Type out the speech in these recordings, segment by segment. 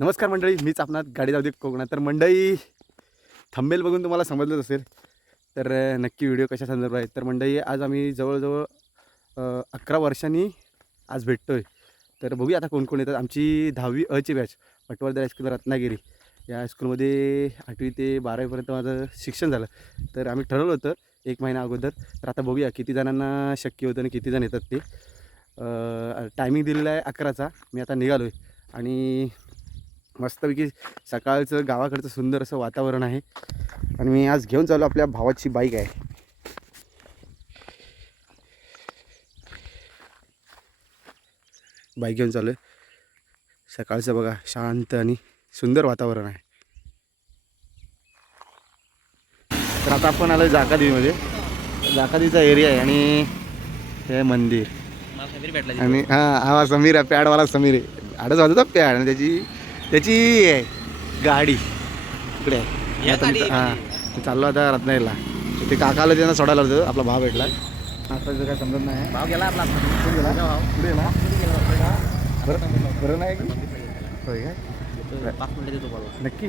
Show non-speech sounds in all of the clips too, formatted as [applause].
नमस्कार मंडळी मीच आपणात गाडी जाऊ दे कोकणात. तर मंडळी थंबेल बघून तुम्हाला समजलंच असेल. तर नक्की व्हिडिओ कशा संदर्भ आहे तर मंडळी आज आम्ही जवळजवळ अकरा वर्षांनी आज भेटतो आहे तर बघूया आता कोण कोण येतात. आमची दहावी अची बॅच पटवर्धन हायस्कूल रत्नागिरी. या हायस्कूलमध्ये आठवी ते बारावीपर्यंत माझं शिक्षण झालं. तर आम्ही ठरवलं होतं एक महिना अगोदर. तर आता बघूया किती जणांना शक्य होतं आणि किती जण येतात ते. टायमिंग दिलेला आहे अकराचा. मी आता निघालो आहे आणि मस्तपैकी सकाळचं गावाकडचं सुंदर असं वातावरण आहे. आणि मी आज घेऊन चाललो आपल्या भावाची बाईक आहे. बाईक घेऊन चाललो आहे सकाळचं बघा शांत आणि सुंदर वातावरण आहे. तर आता आपण आलो जाकादेवीमध्ये. जाकादेवीचा एरिया आहे आणि हे मंदिर. आणि हां हा समीर आहे पॅडवाला समीर आहे. आडच वाजवतो पॅड आणि त्याची त्याची आहे गाडी. इकडे आहे. आता मी- हां चाललो आता रत्नागिरीला. ते काकाला त्यांना सोडायला होतं आपला भाव भेटला. आता त्याचं काय समजत नाही. भाव गेला आपला. कुठे गेला? कुठे गेला? बरं बरं नाही? होय काय पाच मिनिटं देतो बोला नक्की.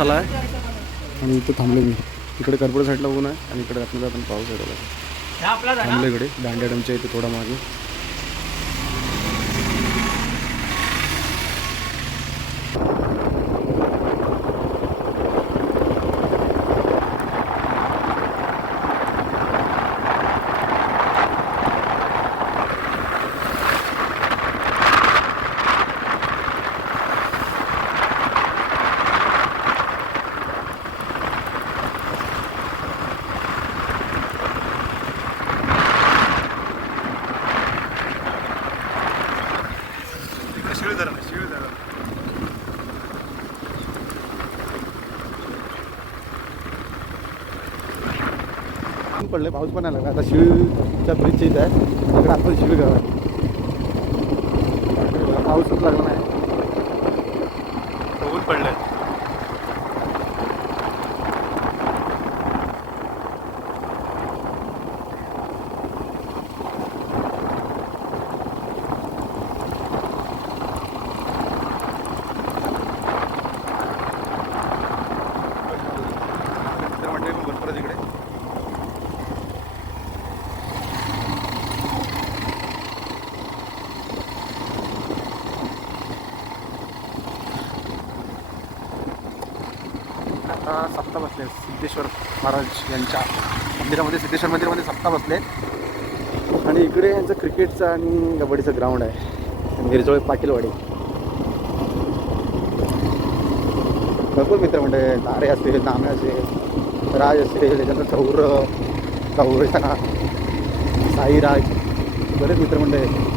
आला आहे. आणि इथं थांबलो मी. इकडे करपड साईडला ऊन आहे आणि इकडे रत्नाला पण पाऊस आहे आपला थांबलो इकडे. दांड्या डॅमच्या इथे थोडा मागे तिकडे शिळ धरण आहे शिळ धरण ऊन पडले पाऊस पण आला आता शिळच्या ब्रिजच्या इथं आहे. तिकडे आपण शिळ गाव आहे पाऊसच लागला नाही ऊन पडलं मित्रमंडळी पण भरपूर आहे तिकडे आता सप्ता बसले सिद्धेश्वर महाराज यांच्या मंदिरामध्ये सिद्धेश्वर मंदिरामध्ये सप्ता बसले आणि इकडे यांचं क्रिकेटचं आणि कबड्डीचं ग्राउंड आहे. मिरजोळ पाटीलवाडी. भरपूर मित्र म्हणजे तारे असेल नामे असेल राज असेल त्याच्यानंतर सौरव सौर्या साईराज बरेच मित्र आहेत.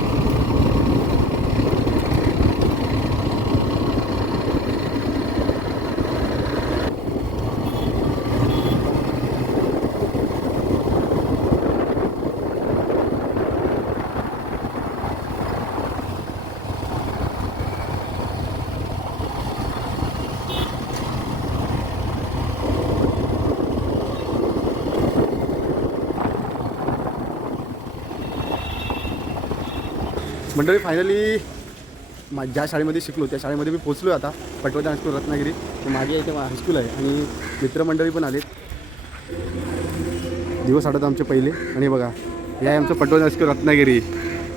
मंडळी फायनली मा ज्या शाळेमध्ये शिकलो त्या शाळेमध्ये मी पोचलो आता पटवर्धन हायस्कूल रत्नागिरी. तर इथे हायस्कूल आहे आणि मित्रमंडळी पण आलेत. दिवस आठवत आमचे पहिले. आणि बघा हे आहे आमचं पटवर्धन हायस्कूल रत्नागिरी.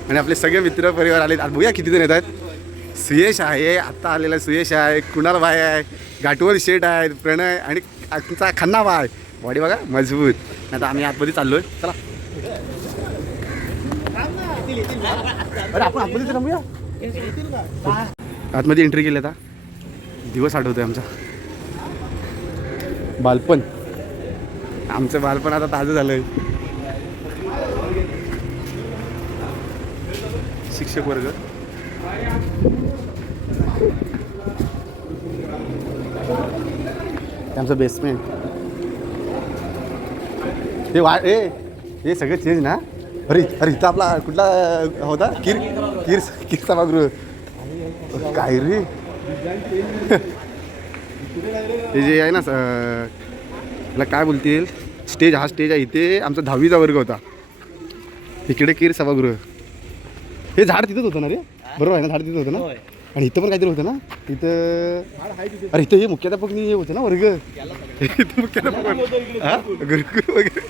आणि आपले सगळे मित्र परिवार आलेत. आज बघूया किती जण येत आहेत. सुयश आहे आत्ता आलेला सुयश आहे कुणाल भाई आहे घाटवर शेट आहे प्रणय आणि आमचा खन्ना भाई. बॉडी बघा मजबूत. आता आम्ही आतमध्ये चाललो आहे चला. अरे आपण आतमध्ये थांबूया? आतमध्ये एंट्री केली आता. दिवस आठवतोय आमचा. बालपण. आमचं बालपण आता ताजं झालंय. शिक्षक वर्ग. आमचं बेसमेंट ते वा ए हे सगळं चेंज ना? अरे अरे इथं आपला कुठला होता? किर किर किर सभागृह. काय रे? हे जे आहे ना याला काय बोलतील? स्टेज हा स्टेज आहे इथे आमचा दहावीचा वर्ग होता. इकडे कीर सभागृह. हे झाड तिथंच होतं ना रे? बरोबर आहे ना झाड तिथं होतं ना. आणि इथं पण काहीतरी होतं ना? इथं अरे इथं हे मुख्याध्यापक हे होते ना वर्ग? इथं मुख्याध्यापक हा? वगैरे?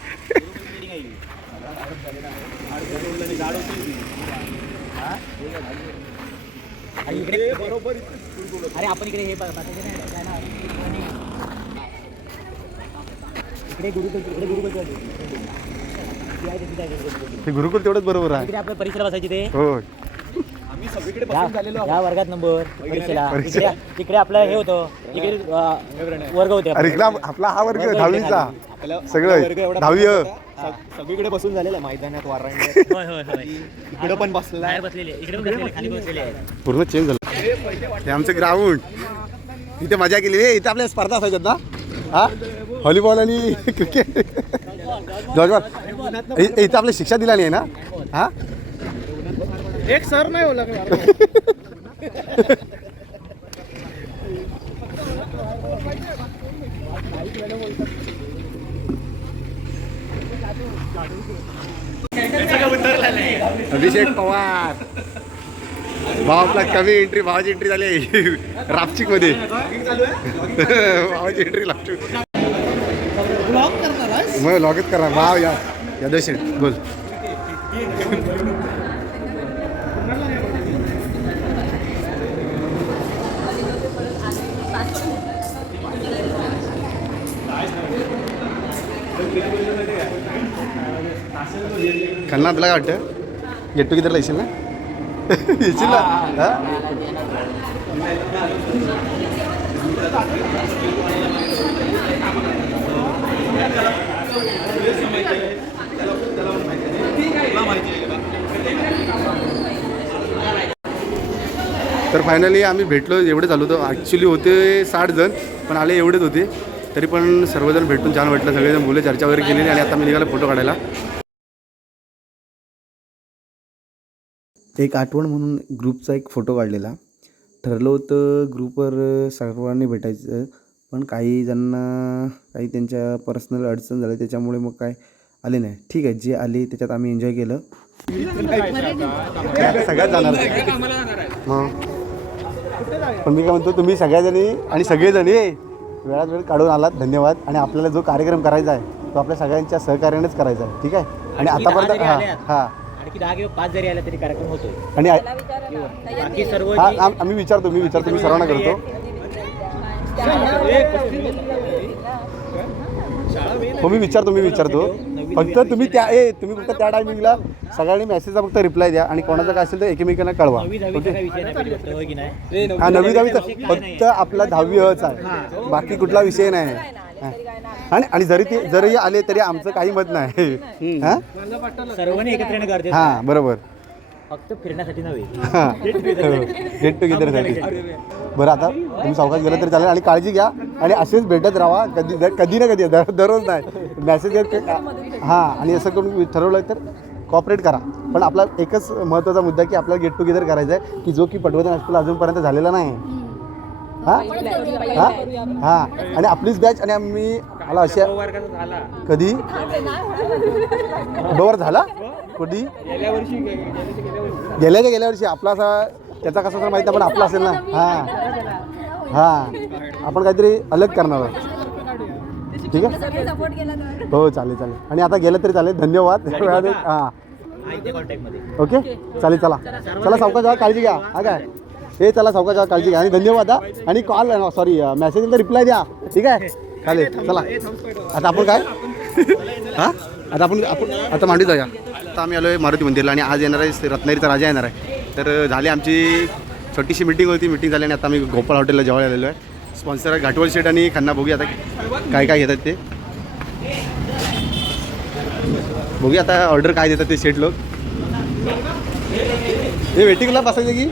अरे आपण इकडे हे इकडे गुरुकुल इकडे गुरुकुल ते गुरुकुल. तेवढंच बरोबर आहे आपल्या परीक्षेला बसायची ते हो या- या वर्गात नंबर परीक्षेला इकडे इकडे आपलं हे होतं. इकडे अं, वर्ग होते अरे इकडे आप- आपला हा वर्ग दहावीचा. सगळं दहावी अ. सगळीकडे बसून झालेलं मैदानात वारांड्यात होय होय होय. इकडे पण बसलेला बाहेर बसलेले इकडे पण बसलेले खाली बसलेले आहेत पूर्ण चेंज झालं. हे आमचं ग्राउंड इथे मजा केली. रे इथे आपल्या स्पर्धा असायच्यात ना? हा? व्हॉलीबॉल आणि क्रिकेट. जॉर्जबॉल इ- इथं आपल्या शिक्षा दिला नाही ना? हा? एक सर नाही होला अभिषेक पवार. भाव आपला कमी एंट्री भावाची एंट्री झाली रापचिकमध्ये भावाची एंट्री लापचिक मग लॉगच करा. भाव या. शेठ बोल. खन्ना तुला काय वाटतं गेट टुगेदरला येशील ना येशील ना हा? तर फायनली आम्ही भेटलो एवढे झालो होतो. ॲक्च्युली होते साठ जण पण आले एवढेच होते. तरी पण सर्वजण भेटून छान वाटलं. सगळेजण बोले चर्चा वगैरे केलेली आणि आता मी निघाला फोटो काढायला. एक आठवण म्हणून ग्रुपचा एक फोटो काढलेला. ठरलं होतं ग्रुपवर सर्वांनी भेटायचं पण काही जणांना काही त्यांच्या पर्सनल अडचण झाली त्याच्यामुळे मग काय आले नाही. ठीक आहे जे आले त्याच्यात आम्ही एन्जॉय केलं. सगळ्यात जाणार मग? पण मी काय म्हणतो तुम्ही सगळ्याजणी आणि सगळेजणी वेळात वेळ काढून आलात धन्यवाद. आणि आपल्याला जो कार्यक्रम करायचा आहे तो आपल्या सगळ्यांच्या सहकार्यानेच करायचा आहे. ठीक आहे? आणि आतापर्यंत हां. हां. आणखी दहा किंवा पाच जरी आला तरी कार्यक्रम होतोय. आणि बाकी सर्व हा जी- आम- आम्ही विचारतो मी विचारतो मी सर्वांना करतो. हो मी विचारतो मी विचारतो. फक्त तुम्ही त्या ए तुम्ही फक्त त्या टायमिंगला सगळ्यांनी मेसेजचा फक्त रिप्लाय द्या आणि कोणाचं काय असेल तर एकमेकांना कळवा. नववी दहावीचा काही विषय नाही पहिली गोष्ट, होय की नाही. हा नववी दहावीचा फक्त आपला दहावी हच आहे. बाकी कुठला विषय नाही. आणि आणि जरी ते जरी आले तरी आमचं काही मत नाही. हा? सर्वांनी एकत्र येणं गरजेचं हा. बरोबर. फक्त फिरण्यासाठी नव्हे. हा. गेट टुगेदरसाठी बरं आता तुम्ही सावकाश गेलं तरी चालेल. आणि काळजी घ्या. आणि असेच भेटत राहा. कधी कधी ना कधी. दर- दररोज नाही. मेसेज हां आणि असं करून ठरवलं तर कॉपरेट करा. पण आपला एकच महत्त्वाचा मुद्दा की आपल्याला गेट टुगेदर करायचा आहे की जो की पटवर्धन हायस्कूल अजूनपर्यंत झालेला नाही. हां? हां? हां. आणि आपलीच बॅच आणि आम्ही मला अशा कधी? बरोबर झाला? कधी? गेल्याच्या गेल्या वर्षी? आपला असा त्याचा कसा तर माहिती पण आपला असेल ना. हां. हां. आपण काहीतरी अलग करणार आहोत. ठीक आहे? हो चालेल चालेल. आणि आता गेलं तरी चालेल. धन्यवाद. हां. ओके? चालेल चला. चला सावकाश काळजी घ्या. हा काय? हे चला सावकाश काळजी घ्या. आणि धन्यवाद हा. आणि कॉल सॉरी मेसेज रिप्लाय द्या. ठीक आहे? चालेल चला. आता आपण काय? हां? आता आपण आपण आता मांडू जाऊया. आता आम्ही आलो आहे मारुती मंदिरला आणि आज येणार आहे रत्नागिरीचा राजा येणार आहे. तर झाली आमची छोटीशी मिटिंग होती. मिटिंग झाली आणि आता आम्ही गोपाळ हॉटेलला जेवायला आलेलो आहे. स्पॉन्सर आहे घाटवल शेट आणि खन्ना बघूया आता काय काय घेतात ते. बघूया आता ऑर्डर काय देतात ते शेट लोक. हे वेटिंगला बसायचं की?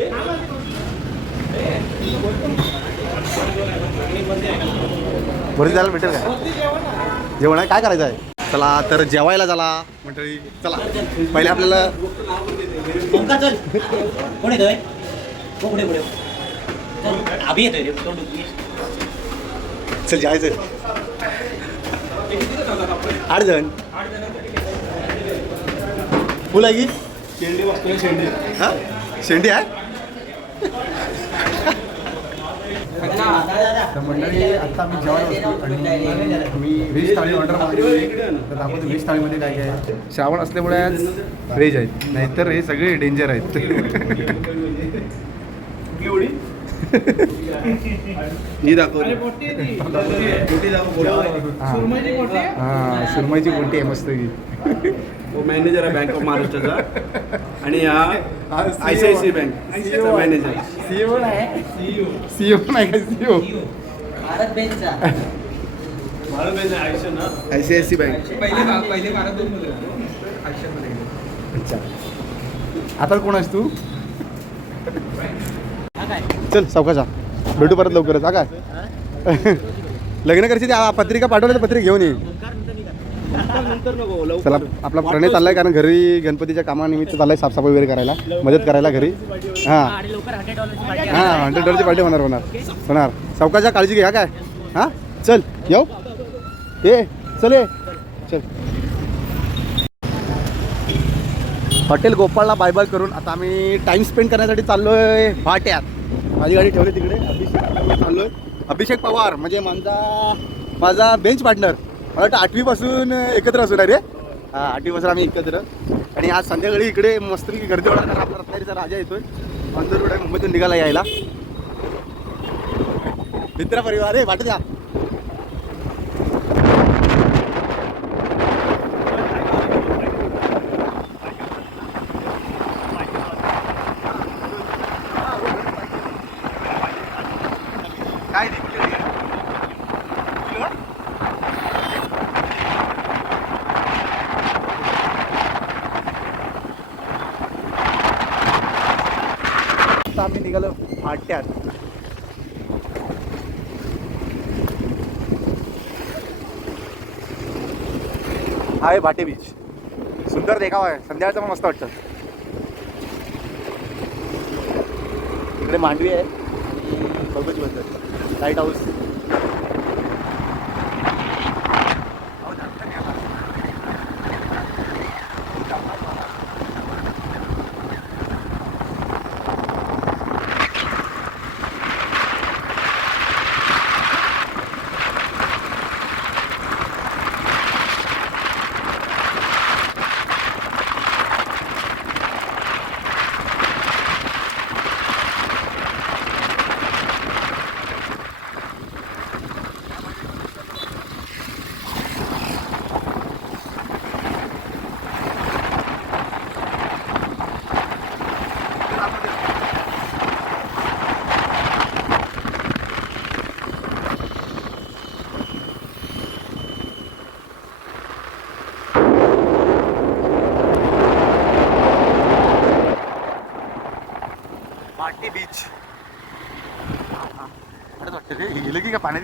भरती जायला भेटेल काय? जेवण आहे? काय करायचं आहे? चला तर जेवायला झाला मंडळी. चला. पहिले आपल्याला चल? हो चल. चल जायचं. आठ जण. फुल आहे की? शेंडी. हा? शेंडी आहे? तर मंडळी आता आम्ही जेवायला बसलो आणि आम्ही व्हेज थाळी ऑर्डर मारली तर दाखवतो व्हेज थाळीमध्ये काय काय आहे. श्रावण असल्यामुळे आज व्हेज आहेत. नाहीतर हे सगळे डेंजर आहेत. [laughs] [laughs] ही. दाखवली हां सुरमईची बोटी आहे मस्त की तो मॅनेजर आहे बँक ऑफ महाराष्ट्राचा. आणि हा I C I C bank. Manager. CO नाही सीओ नाही का CO I C I C bank. अच्छा. आता कोण आहेस तू? हा चल सावकाशा भेटू परत लवकरच हा काय? लग्न करशील पत्रिका पाठवली तर पत्रिका घेऊन ये. चला आपला प्रणय चाललाय कारण घरी गणपतीच्या कामानिमित्त चाललाय साफसफाई वगैरे करायला मदत करायला घरी. हां. हां हंड्रेड डॉलरची पार्टी होणार होणार. होणार. सावकाच्या काळजी घ्या काय? हां? चल येऊ. ये चल ये चल. हॉटेल गोपाळला बाय बाय करून आता आम्ही टाइम स्पेंड करण्यासाठी चाललोय भाट्यात. माझी गाडी ठेवली तिकडे अभिषेक. चाललोय. अभिषेक पवार म्हणजे माझा माझा बेंच पार्टनर मला वाटतं आठवीपासून एकत्र असू रे हां आठवीपासून आम्ही एकत्र. आणि आज संध्याकाळी इकडे मस्तपैकी गर्दी होणार कारण आपला रत्नागिरीचा राजा येतोय. मंदूर रोड आहे मुंबईतून निघाला यायला. मित्र परिवार आहे वाटत द्या आम्ही निघालो फाट्यात. हा आहे भाटे बीच सुंदर देखावा आहे. संध्याकाळचं पण मस्त वाटतं. इकडे मांडवी आहे बघूच बद्दल लाइट हाऊस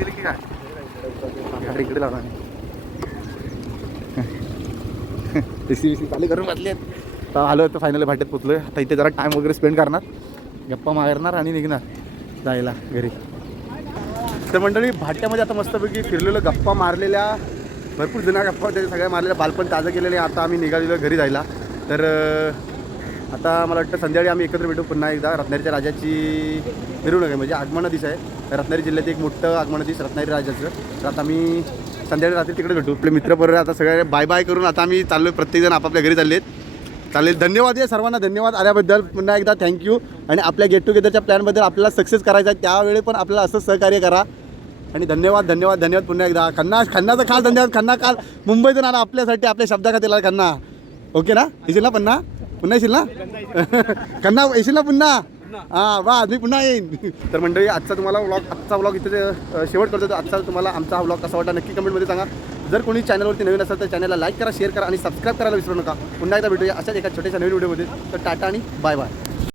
गेलं की काय? इकडे लावला चालू करून बसले आता आलो तर फायनली भाट्यात पोचलोय आता इथे जरा टाइम वगैरे स्पेंड करणार. गप्पा मारणार आणि निघणार जायला घरी. तर मंडळी भाट्यामध्ये आता मस्तपैकी फिरलेलं गप्पा मारलेल्या भरपूर जुन्या गप्पा होत्या सगळ्या मारलेल्या. बालपण ताजं केलेले आता आम्ही निघालेलो घरी जायला. तर आता मला वाटतं संध्याकाळी आम्ही एकत्र भेटू. पुन्हा एकदा रत्नागिरीच्या राजाची मिरवणूक आहे. म्हणजे आगमन दिस आहे. रत्नागिरी जिल्ह्यात एक मोठं आगमन दिस रत्नागिरी राजाचं. तर आता आम्ही संध्याकाळी रात्री तिकडे भेटू. आपले मित्रबरोबर आता सगळे बाय बाय करून आता आम्ही चाललो प्रत्येकजण आपापल्या घरी चाललेत. चालेल. धन्यवाद या सर्वांना. धन्यवाद आल्याबद्दल. पुन्हा एकदा थँक्यू आणि आपल्या गेट टुगेदरच्या प्लॅनबद्दल आपल्याला सक्सेस करायचा आहे. त्यावेळी पण आपल्याला असं सहकार्य करा. आणि धन्यवाद धन्यवाद धन्यवाद. पुन्हा एकदा. खन्ना खन्नाचा खास धन्यवाद. खन्ना काल मुंबईतून आला आपल्यासाठी. आपल्या शब्दा खातीला खन्ना. ओके ना? येशील ना पन्ना? पुन्हा येशील ना? [laughs] खन्ना येशील ना पुन्हा? हां वा मी पुन्हा येईन. [laughs] तर मंडळी आजचा तुम्हाला व्लॉग आजचा व्लॉग इथे शेवट करतो. तर आजचा तुम्हाला आमचा हा व्लॉग कसा वाटला नक्की कमेंटमध्ये सांगा. जर कोणी चॅनलवरती नवीन असेल तर चॅनलला लाईक करा शेअर करा आणि सबस्क्राईब करायला विसरू नका. पुन्हा एकदा भेटूया अशाच एका छोट्याशा नवीन व्हिडिओमध्ये तर टाटा आणि बाय बाय